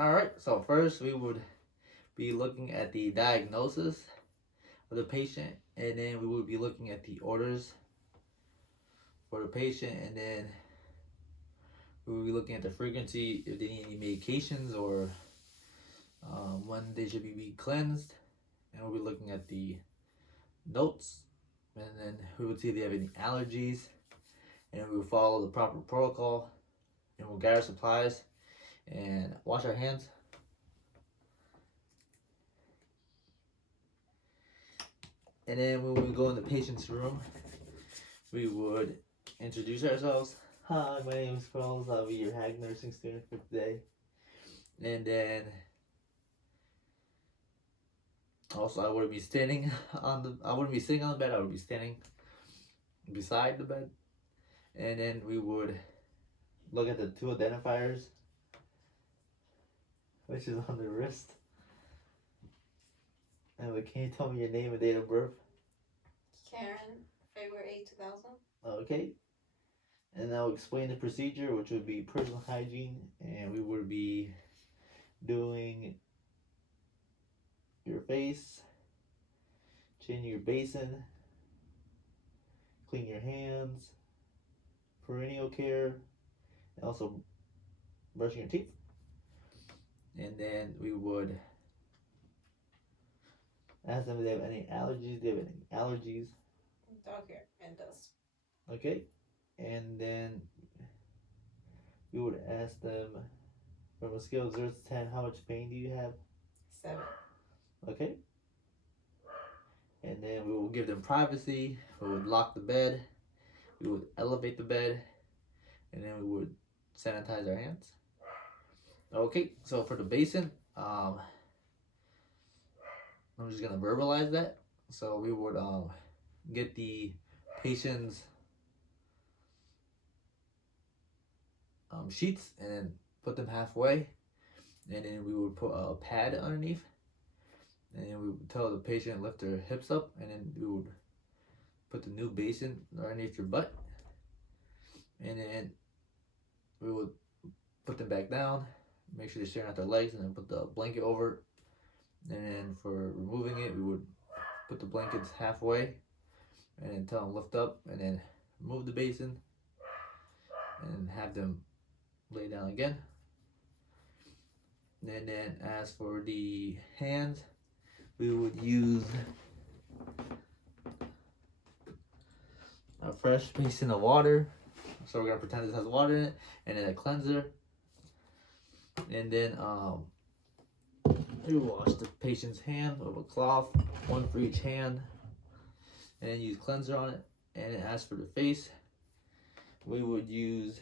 Alright, so first we would be looking at the diagnosis of the patient, and then we would be looking at the orders for the patient, and then we would be looking at the frequency, if they need any medications, or when they should be cleansed, and we'll be looking at the notes, and then we would see if they have any allergies, and we would follow the proper protocol, and we'll gather supplies and wash our hands. And then when we go in the patient's room, we would introduce ourselves. Hi, my name is Carlos. I'll be your HAG nursing student for today. And then also I wouldn't be sitting on the bed. I would be standing beside the bed. And then we would look at the two identifiers, which is on the wrist. And can you tell me your name and date of birth? Karen, February 8, 2000. Okay. And I'll explain the procedure, which would be personal hygiene, and we would be doing your face, changing your basin, clean your hands, perennial care, and also brushing your teeth. And then we would ask them if they have any allergies. Do they have any allergies? Dog hair and dust. Okay. And then we would ask them, from a scale of 0 to 10, how much pain do you have? 7. Okay. And then we will give them privacy. We would lock the bed. We would elevate the bed. And then we would sanitize our hands. Okay, so for the basin, I'm just going to verbalize that. So we would get the patient's sheets and then put them halfway, and then we would put a pad underneath, and then we would tell the patient to lift their hips up, and then we would put the new basin underneath your butt, and then we would put them back down, make sure they're staring at their legs, and then put the blanket over it. And then for removing it, we would put the blankets halfway and then tell them lift up, and then remove the basin and have them lay down again. And then as for the hands, we would use a fresh basin of water. So we're gonna pretend this has water in it, and then a cleanser. And then we wash the patient's hand with a cloth, one for each hand, and then use cleanser on it. And as for the face, we would use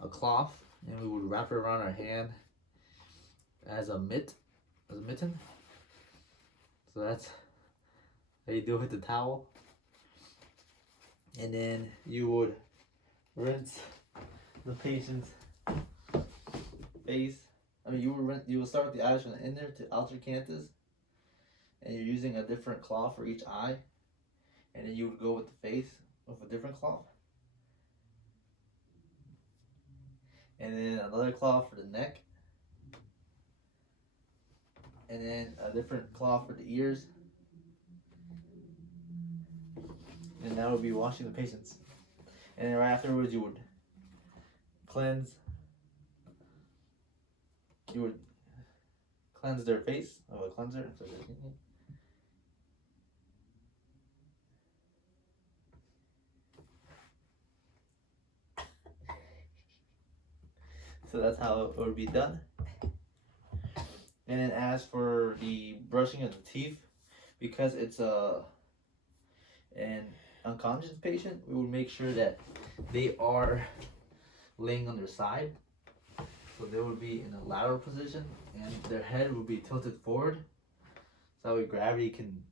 a cloth, and we would wrap it around our hand as a mitten. So that's how you do it with the towel. And then you would rinse the patient's face. You would start with the eyes from the inner to outer canthus, and you're using a different cloth for each eye. And then you would go with the face with a different cloth. And then another cloth for the neck. And then a different cloth for the ears. And that would be washing the patients. And then right afterwards you would cleanse. You would cleanse their face with a cleanser. So that's how it would be done. And then as for the brushing of the teeth, because it's an unconscious patient, we would make sure that they are laying on their side. So they would be in a lateral position, and their head would be tilted forward. So that way gravity can,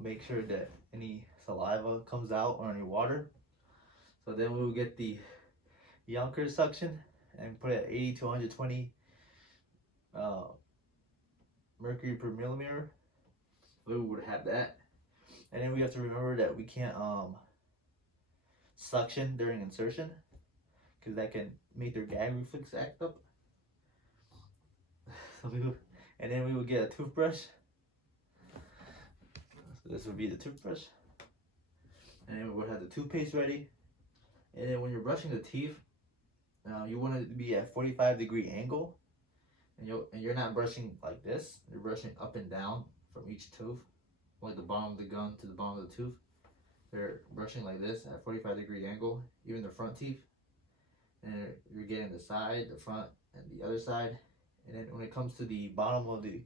make sure that any saliva comes out or any water. So then we would get the Yonkers suction and put it at 80 to 120 mercury per millimeter. We would have that. And then we have to remember that we can't suction during insertion, because that can make their gag reflex act up. So and then we would get a toothbrush. So this would be the toothbrush. And then we would have the toothpaste ready. And then when you're brushing the teeth, you want it to be at 45-degree angle. And you're not brushing like this. You're brushing up and down from each tooth, like the bottom of the gum to the bottom of the tooth. They're brushing like this at 45-degree angle, even the front teeth. And you're getting the side, the front, and the other side. And then when it comes to the bottom of the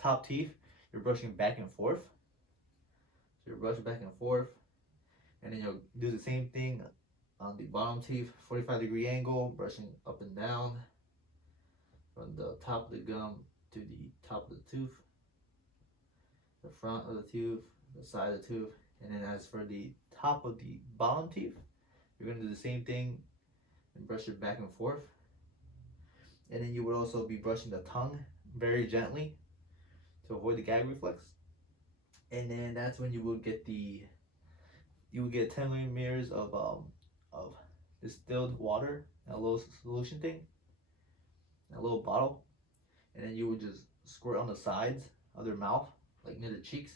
top teeth, you're brushing back and forth. So you're brushing back and forth. And then you'll do the same thing on the bottom teeth, 45-degree angle, brushing up and down from the top of the gum to the top of the tooth, the front of the tooth, the side of the tooth. And then as for the top of the bottom teeth, you're going to do the same thing and brush it back and forth. And then you would also be brushing the tongue very gently to avoid the gag reflex. And then that's when you will get 10 milliliters of distilled water, a little solution thing, a little bottle, and then you would just squirt on the sides of their mouth, like near the cheeks,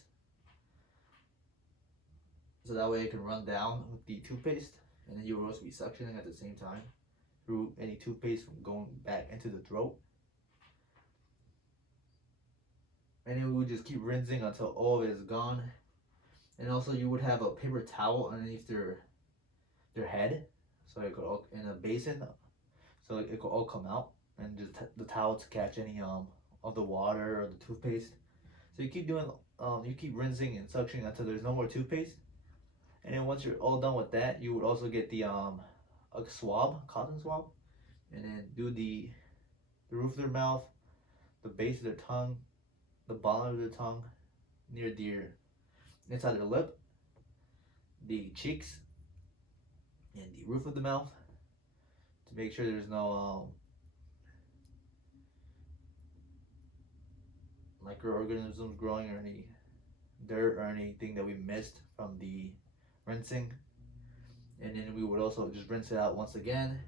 so that way it can run down with the toothpaste. And then you would also be suctioning at the same time through any toothpaste from going back into the throat. And then we would just keep rinsing until all of it is gone. And also you would have a paper towel underneath their head, so it could all, in a basin, so it could all come out, and just the towel to catch any of the water or the toothpaste. So you keep doing you keep rinsing and suctioning until there's no more toothpaste. And then once you're all done with that, you would also get the a swab, cotton swab, and then do the roof of their mouth, the base of their tongue, the bottom of their tongue, near the inside of their lip, the cheeks, and the roof of the mouth, to make sure there's no microorganisms growing or any dirt or anything that we missed from the rinsing. And then we would also just rinse it out once again,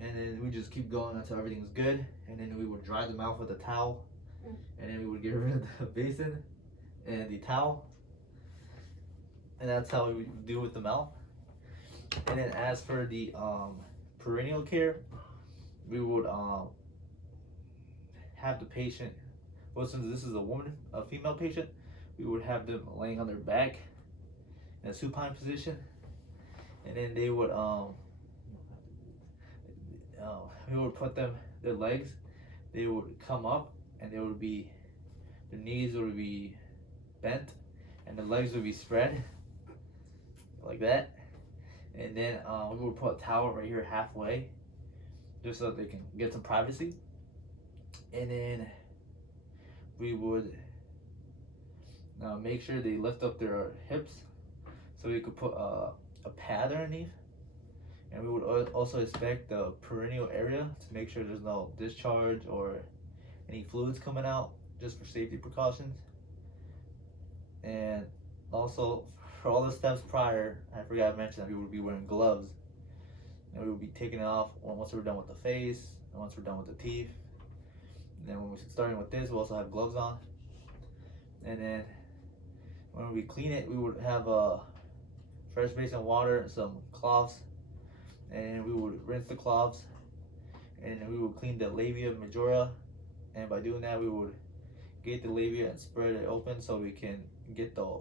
and then we just keep going until everything's good. And then we would dry the mouth with a towel, and then we would get rid of the basin and the towel, and that's how we would do with the mouth. And then as for the perennial care, we would have the patient, well, since this is a female patient, we would have them laying on their back in a supine position, and then they would we would put their legs, they would come up, and their knees would be bent, and the legs would be spread like that. And then we would put a towel right here halfway, just so they can get some privacy. And then we would make sure they lift up their hips, so we could put a pad underneath. And we would also inspect the perineal area to make sure there's no discharge or any fluids coming out, just for safety precautions. And also, for all the steps prior, I forgot to mention that we would be wearing gloves, and we would be taking it off once we're done with the face and once we're done with the teeth. And then when we're starting with this, we'll also have gloves on. And then when we clean it, we would have a fresh basin of water and some cloths, and we would rinse the cloths, and we would clean the labia majora. And by doing that, we would get the labia and spread it open so we can get the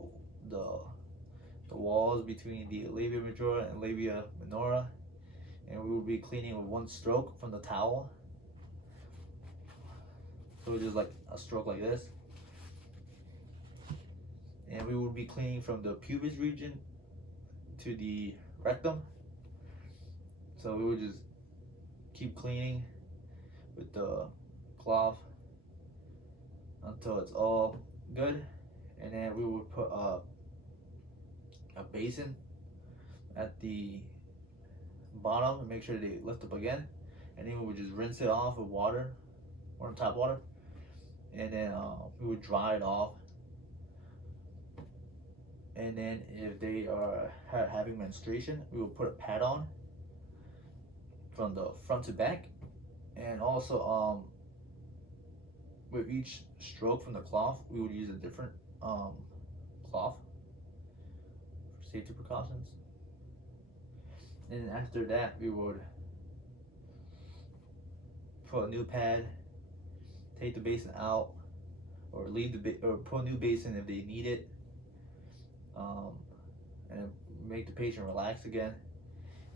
walls between the labia majora and labia minora. And we would be cleaning with one stroke from the towel. So just like a stroke like this. And we would be cleaning from the pubis region to the rectum. So we would just keep cleaning with the cloth until it's all good. And then we would put a basin at the bottom and make sure they lift up again. And then we would just rinse it off with water, warm tap water. And then we would dry it off. And then if they are having menstruation, we will put a pad on from the front to back. And also with each stroke from the cloth, we would use a different cloth for safety precautions. And after that, we would put a new pad, take the basin out, or leave or put a new basin if they need it, and make the patient relax again.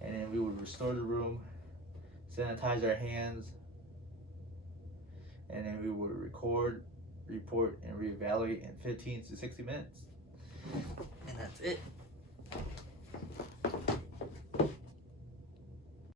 And then we would restore the room, sanitize our hands, and then we would record, report, and reevaluate in 15 to 60 minutes. And that's it.